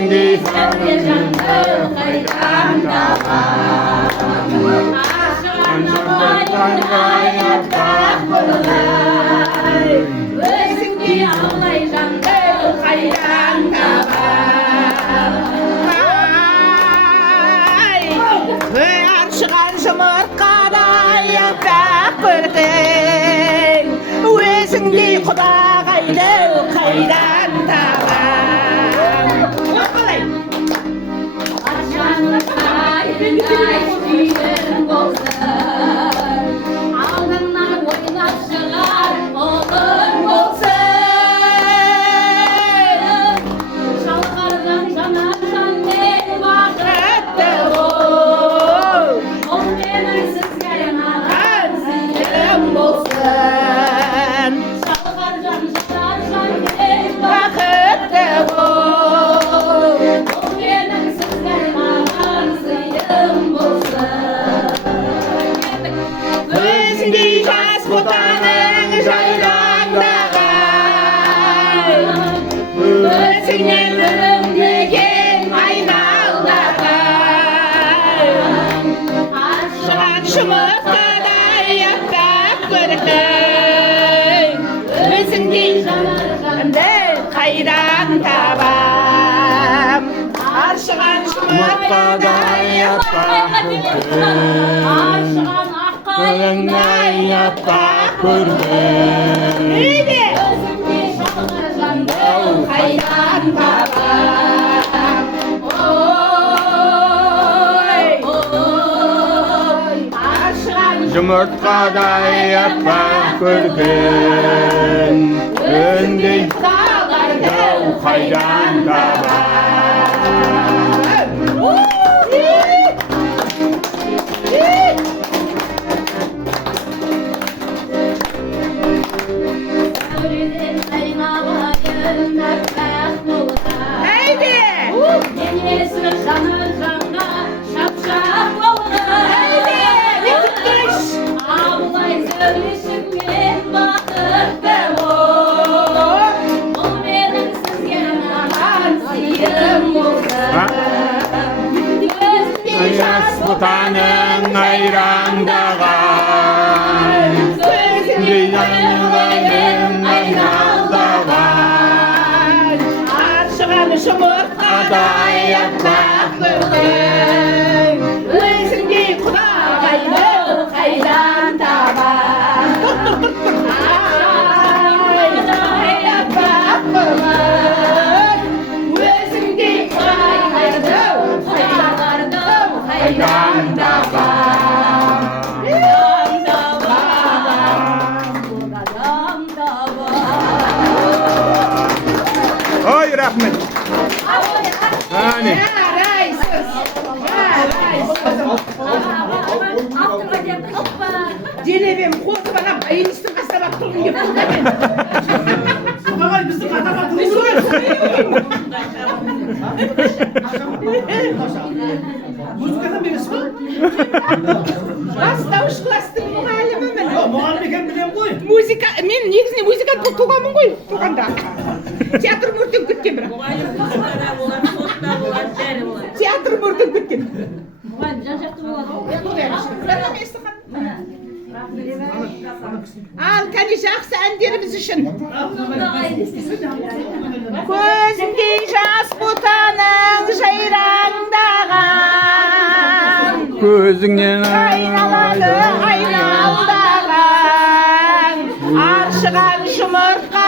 өзіңдей сәуле жанды қайдан табам өзіңдей алай жанды қайдан табам аршыған жұмыртқадай аппақ көрдің өзіңдей құдағайды қайдан табам сүйген болсын алдыңнан ойнап шығар ұлың болсын шалқардан жанар жанмен бақытты бол ол менің сізге арнаған сыйым болсын шалқардан жанар жанмен бақытты бол ол менің сізге арнаған сыйым өзіңдей жас бұтаның жайраңдаған өзіңнен үрлеген айналдаған аршыған жұмыртқадай аппақ көрдің өзіңдей жанды қайдан табам аршыған жұмыртқадай аппақ көрдің Өзіңдей аппақ көрдің өзіңдей жалғыз жанды қайдан табам ой ашыған жұмыртқадай аппақ көрдің өзіңдей таларды қайдан табам сәуледен айналайын аппақ болған денесі жаны жанға шапшаң болған абылай сөйлесіммен бақытты бол бұл менің сізге арнаған сыйым болсын өзіңдей жас бұтаның айраңдаған өзіңдей жаның айналдаған аршыған жұмыртқадай аппақ көрдің өзіңдей құдағайды қайдан табам құдағай аппақ көрдің өзіңдей құдағайды қайдан табам Ой, рахмет. Әне. денебем қозып анам әйелістің қастап алып тұрғым келіп тұр Музыкадан бересіз ба? бастауыш класстың мұғалімімін Мұғалім екен білем ғой. музыка мен негізінен музыкант болып туғанмын ғой туғанда театрым өртеніп кеткен бірақ театрым өртеніп кеткен жан-жақты болады ал кәне жақсы әндеріміз үшін көзіңдей жас бұтаның жайраңдаған Көзіңнен айналады айналдаған аршыған жұмыртқа